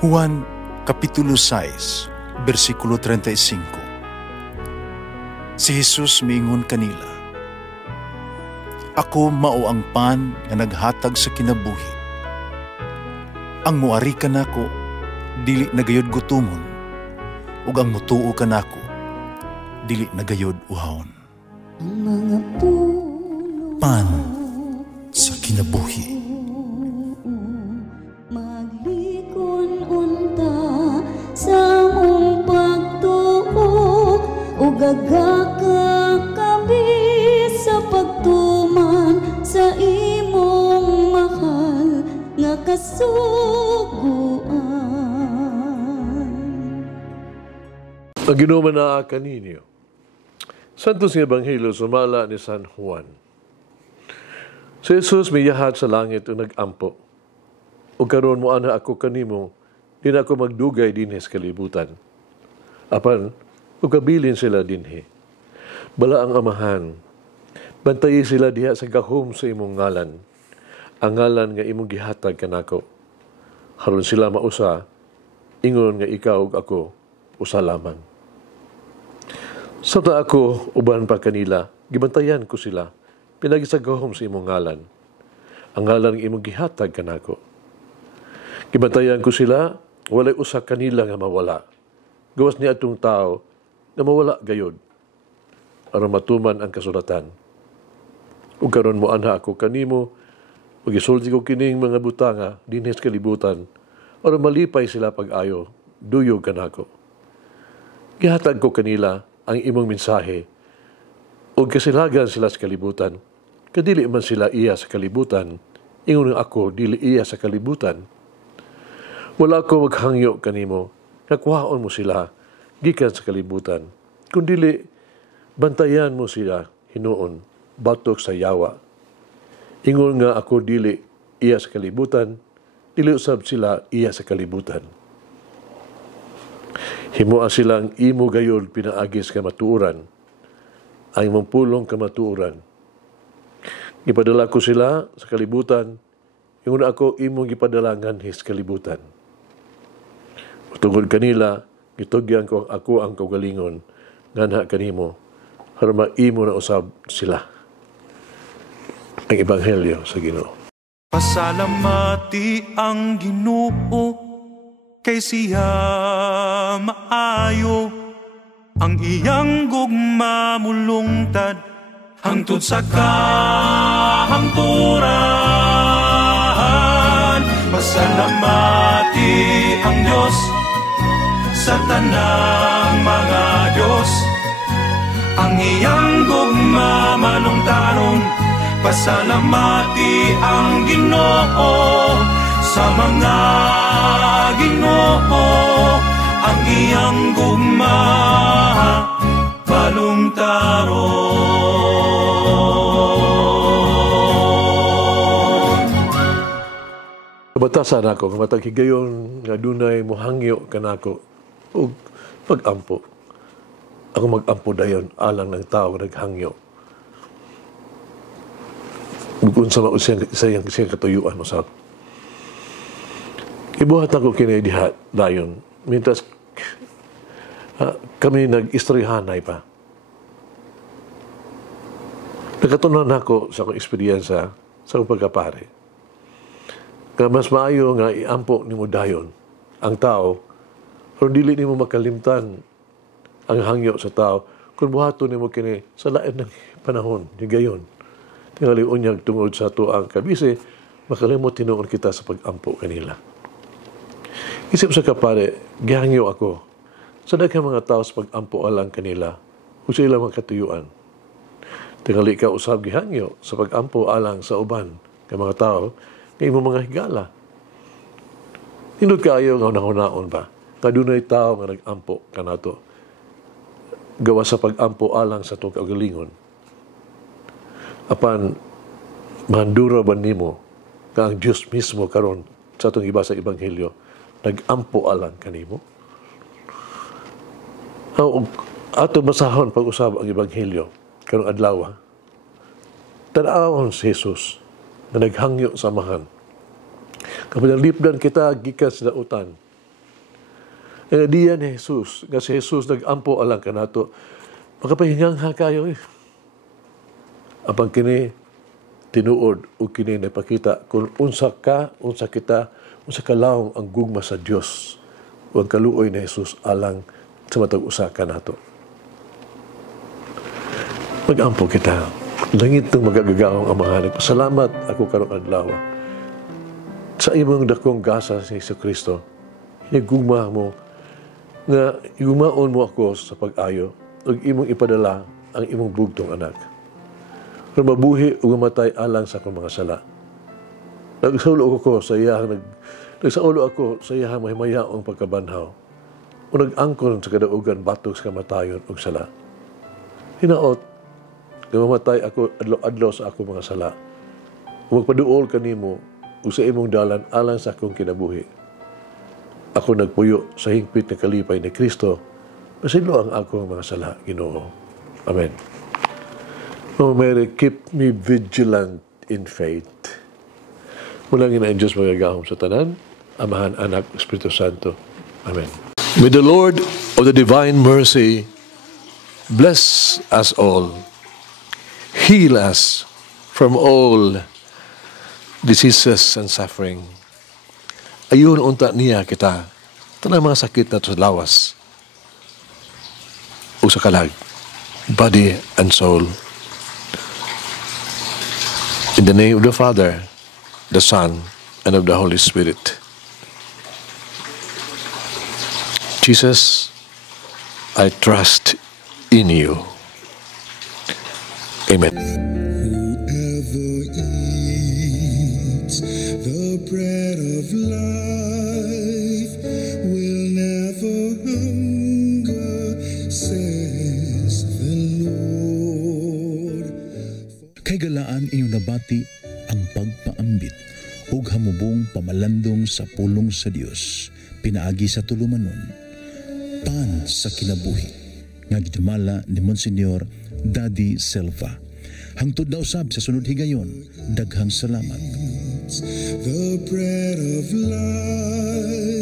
Juan Kapitulo 6, versikulo 35. Si Jesus miingon kanila, "Ako mao ang pan nga naghatag sa kinabuhi. Ang muari kanako dili nagayod gutumon, ug ang mutuo kanako dili nagayod uhawon." Ang mga puno Pan sa kinabuhi. maglikon unta sa mong pagtuo ug gagakabi sa pagtuman sa imong mahal nga kasuguan. Ang ginuman na kaninyo. Santos nga Ebanghelyo sumala ni San Juan. Si Jesus miyahat sa langit o nag-ampo. O karon mo ana ako kanimo, di na ako magdugay dinhi sa kalibutan. Apan, ugabilin sila dinhi. Bala ang amahan. Bantayi sila diha sa gahom sa imong ngalan. Ang ngalan nga imong gihatag kanako. Haron sila mausa, ingon nga ikaw ug ako, usa lamang. Sabta ako, uban pa kanila, gibantayan ko sila, pinagisagahom sa imong ngalan. Ang ngalan ng imong gihatag kanako. Gibantayan ko sila, walay usa kanila nga mawala. Gawas ni atong tao nga mawala gayod. Aron matuman ang kasulatan. Ug karon mo anha ako kanimo, ug isulti ko kining mga butanga dinhi sa kalibutan, aron malipay sila pag-ayo, duyog kanako. Gihatag ko kanila ang imong mensahe, ug kasilagan sila sa kalibutan. Kadili man sila iya sa kalibutan, ingon ako dili iya sa kalibutan. Wala ko maghangyo kanimo, nakuhaon mo sila, gikan sa kalibutan. Kung dili, bantayan mo sila, hinuon, batok sa yawa. Ingon nga ako dili iya sa kalibutan, dili usab sila iya sa kalibutan. Himoa silang imo gayod pinaagis ka matuuran, ang imong pulong ka matuuran. Ipadala ko sila sa kalibutan, ingon ako imong gipadalangan his kalibutan. Tungod kanila, gitugyan ko ako ang kaugalingon, nganha kanimo, haron maimo na usab sila. Ang Ebanghelyo sa Ginoo. Pasalamati ang Ginoo, kay siya maayo, ang iyang gugma mulungtad, hangtod sa kahangturan. Pasalamati ang Diyos sa tanang mga Diyos, ang iyang gugma malungtaron. Pasalamati ang Ginoo sa mga Ginoo, ang iyang gugma malungtaron. Batasan ako, matag higayon nga dunay mohangyo kanako ug pag-ampo. Ako mag-ampo dayon alang ng tao naghangyo. Kung sa siyang katuyuan mo sa ibuhat ako kini diha dayon. Mintas kami nag-istoryahanay pa. Nakatunan ako sa akong eksperyensya sa akong pagkapare. Nga mas maayo nga iampo ni mo dayon ang tao, pero dili ni mo makalimtan ang hangyo sa tao kung buhato ni mo kini sa lain ng panahon, ni gayon. Tingali unyag tungod sa tuang kabisi, makalimot tinuon kita sa pag-ampo kanila. Isip sa kapare, gihangyo ako. Sa daghang mga tao sa pag-ampo alang kanila, kung sa ilang mga katuyuan. Tingali ka usab gihangyo sa pag-ampo alang sa uban ng mga tao, ng imong mga higala. Hindot kaayo nga nahunaon ba? Nga dunay tao nga nag-ampo kanato. Gawa sa pag-ampo alang sa itong kaugalingon. Apan, mandura ba nimo nga ang Diyos mismo karon sa itong iba sa Ebanghelyo, nag-ampo alang kanimo? Ato masahon pag-usab ang Ebanghelyo karong adlaw. Tanawon si Jesus na naghangyo sa amahan. Kapag nalipdan kita gikan sa dautan, Nga diyan ni Jesus, nga si Jesus nag-ampo alang ka nato, makapahingang ha kayo eh. Apang kini, tinuod o kini napakita kung unsa ka, unsa kita, unsa kalawang ang gugma sa Dios o ang kaluoy ni Jesus alang sa matag usa ka nato. Mag-ampo kita. Langit ng magagagawang amahan. Salamat ako karong adlaw sa imong dakong gasa sa Kristo. Gugma mo nga igumaon mo ako sa pag-ayo ug imong ipadala ang imong bugtong anak. Kung mabuhi o mamatay alang sa akong mga sala. Nagsaulo ako sa iyang mahimayaong pagkabanhaw. O nag-angkon sa kadaugan batok sa kamatayon o sala. Hinaot, na mamatay ako adlaw-adlaw sa akong mga sala. O magpaduol kanimo o sa imong dalan alang sa akong kinabuhi. Ako nagpuyo sa hingpit na kalipay ni Kristo, masilo ang akong mga sala, Ginoo. Amen. O Mary, keep me vigilant in faith. Mulang ina ang Diyos magagahom sa tanan, Amahan, Anak, Espiritu Santo. Amen. May the Lord of the divine mercy bless us all, heal us from all diseases and suffering. Ayun unta niya kita, tanang mga sakit na sa lawas, o sa kalag, body and soul. In the name of the Father, the Son, and of the Holy Spirit. Jesus, I trust in you. Amen. Whoever eats the bread of life will never hunger, says the Lord. Kay galaan inyong nabati ang pagpaambit ug hamubong pamalandong sa pulong sa Dios pinaagi sa tulumanon. Pan sa kinabuhi nga gidumala ni Monsignor Daddy Silva. Hangtod na usab sa sunod higayon, daghang salamat. The bread of life